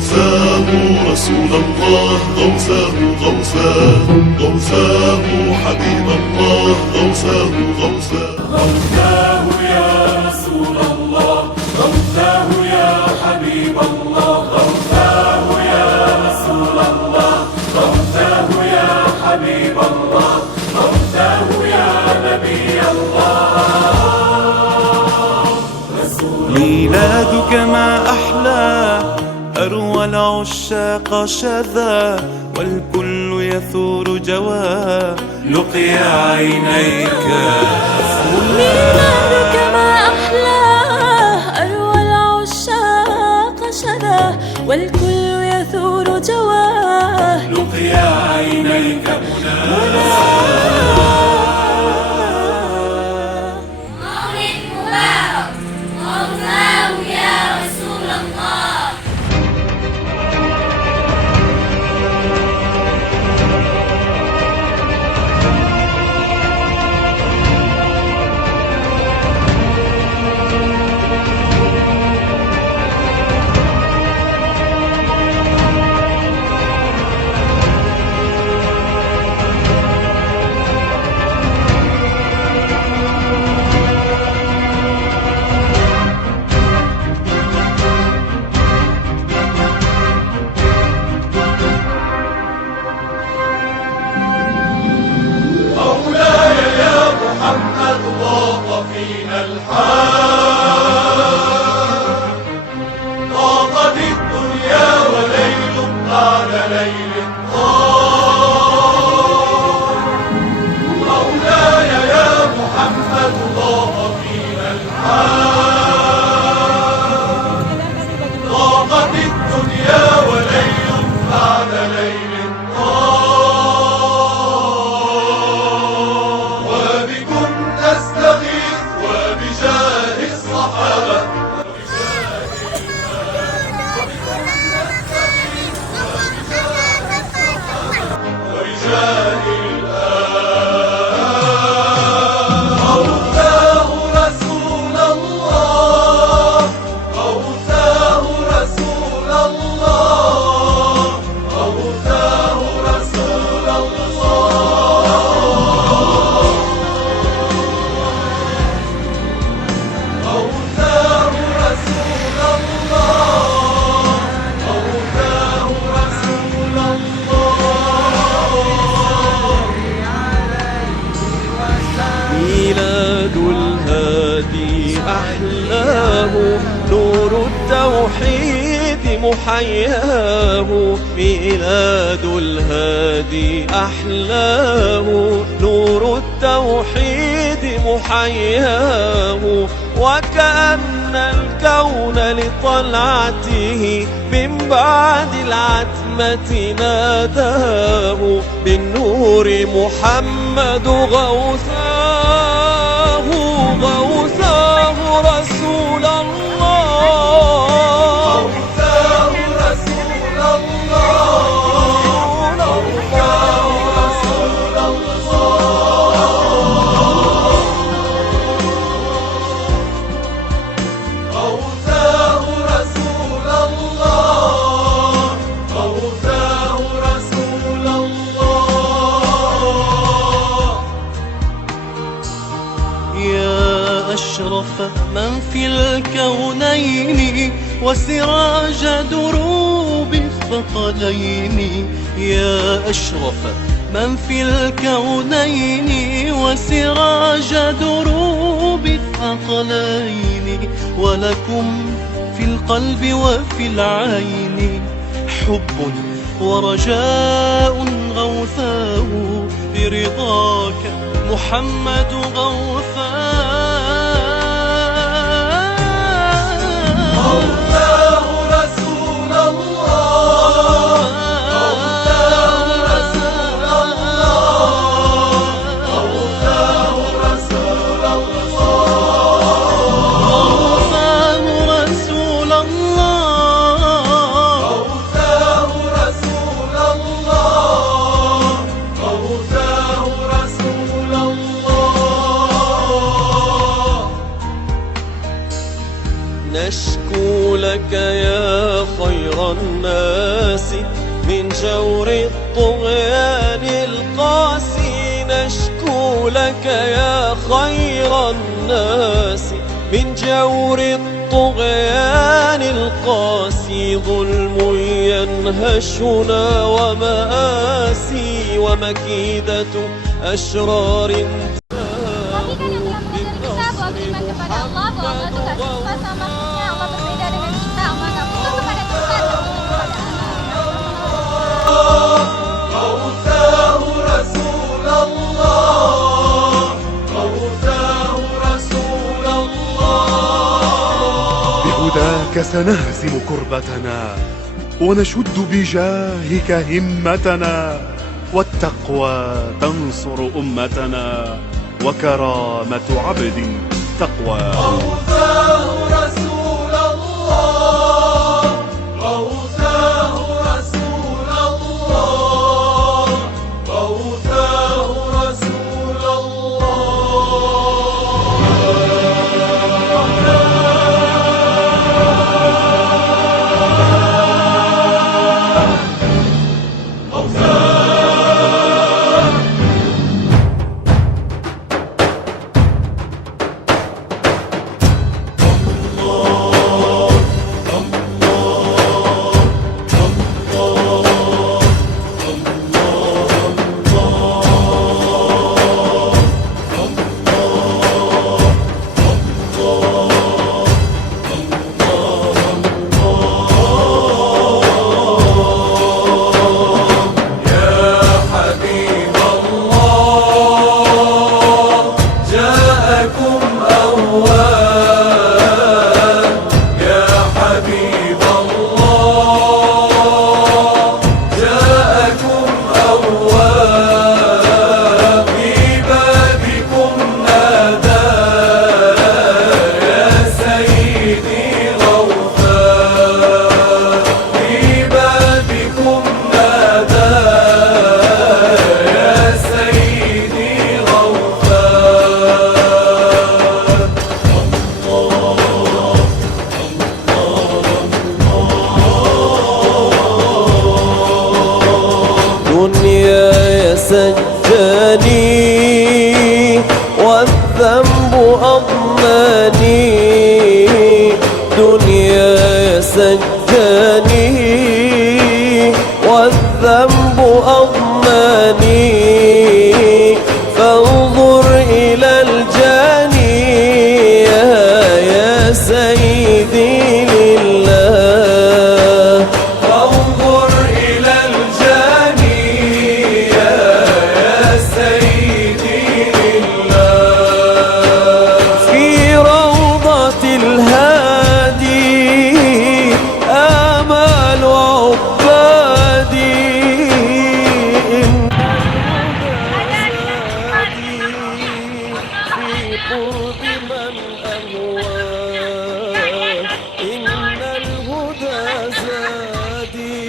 غوثاه رسول الله، غوثاه غوثاه غوثاه حبيب الله، غوثاه غوثاه غوثاه يا رسول الله، غوثاه يا حبيب الله، غوثاه يا رسول الله، غوثاه يا حبيب الله، غوثاه يا نبي الله. ميلادك ما أحلى، أروى العشاق شذا، والكل يثور جواه لقيا عينيك. ميلادك ما أحلاه، أروى العشاق شذا، والكل يثور جواه لقيا عينيك مولد مبارك، غوثاه يا رسول الله. محمد ضاق فينا الحال، ضاقت الدنيا وليل بعد ليل طال. مولاي يا محمد ضاق فينا الحال، ضاقت الدنيا وليل بعد ليل طال. نستغيث وبجاه الصحابة، وبجاه الآن. غوثاه رسول الله، غوثاه رسول الله، غوثاه رسول الله. غوثاه رسول الله، غوثاه رسول الله. ميلاد الهادي أحلاه، نور التوحيد محياه. ميلاد الهادي أحلاه، نور التوحيد محياه. وكأن الكون لطلعته من بعد العتمة ناداه. بالنور محمد غوثاه، غوثاه رسول الله، غوثاه رسول الله، غوثاه رسول الله. غوثاه رسول الله، غوثاه رسول الله. يا أشرف من في الكونين، وسراج دروب الثقلين. يا أشرف من في الكونين، وسراج دروب الثقلين. ولكم في القلب وفي العين حب ورجاء غوثاه. برضاك محمد غوثاه. غوثاه رسول الله، غوثاه رسول الله، غوثاه رسول الله. غوثاه رسول الله، غوثاه رسول الله، غوثاه رسول الله. نشكو لك الناس من جور الطغيان القاسي، نشكو لك يا خير الناس من جور الطغيان القاسي. ظلم ينهشنا ومآسي، ومكيدة أشرار Bagikan yang telah mengajar kita bahwa beriman kepada Allah, bahwa Allah itu gak suka sama makhluknya, Allah berbeda dengan kita, Allah gak butuh kepada kita, tapi kepada غوثاه رسول الله، غوثاه رسول الله. بهداك سنهزم كربتنا ونشد بجاهك همتنا، والتقوى تنصر أمتنا وكرامة عبد تقوى. غوثاه رسول الله، غوثاه رسول الله، غوثاه رسول سجاني والذنب أضناني، دنيا سجاني والذنب أضناني، فانظر إلى الجاني يا سيدي لله، فانظر إلى الجاني يا سيدي لله. في روضة الهادي آمال عبادي، إن في قرب من أهواه، إن الهدى زادي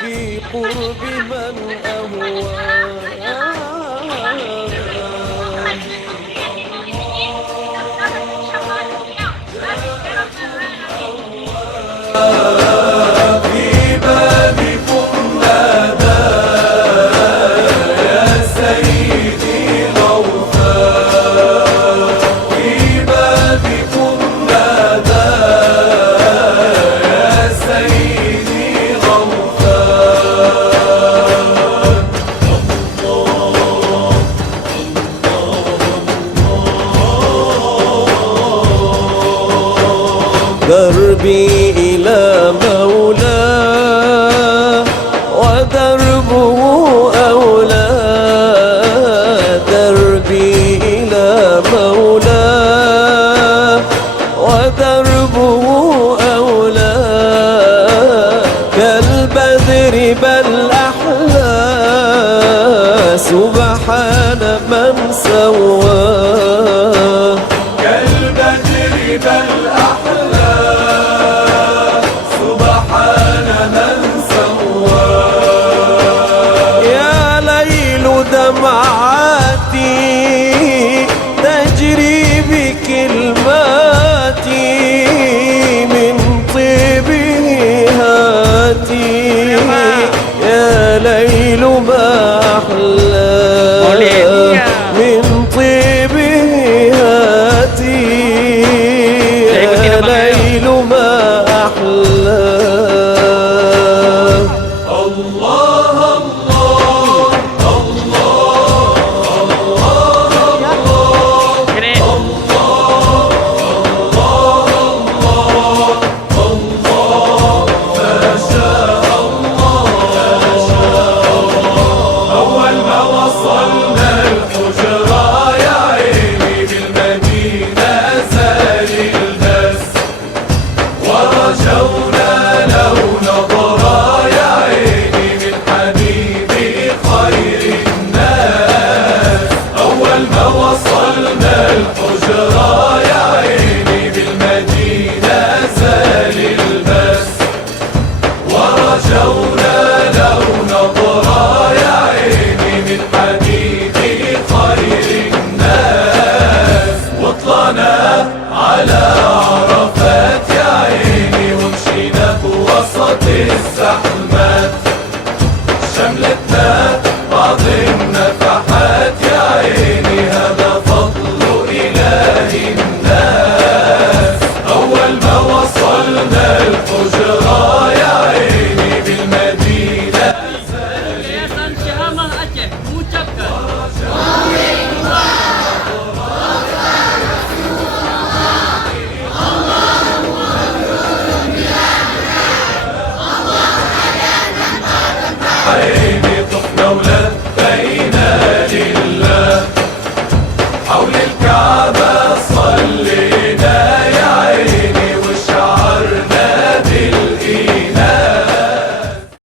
في قرب من أهواه. في بابكم نادى يا سيدي غوثاه، في بابكم نادى يا سيدي غوثاه. دربي إلى مولاه ودربه أولى، دربي إلى مولاه ودربه أولى، كالبدر بل أحلى سبحان من سواه، كالبدر بل أحلى سبحان من سواه. يا ليل دمعاتي تجري بكلماتي من طيبها، رجونا لو نظرة يا عيني من حديث خير الناس، وطلعنا على عرفات يا عيني ومشينا بوسط الزحمات.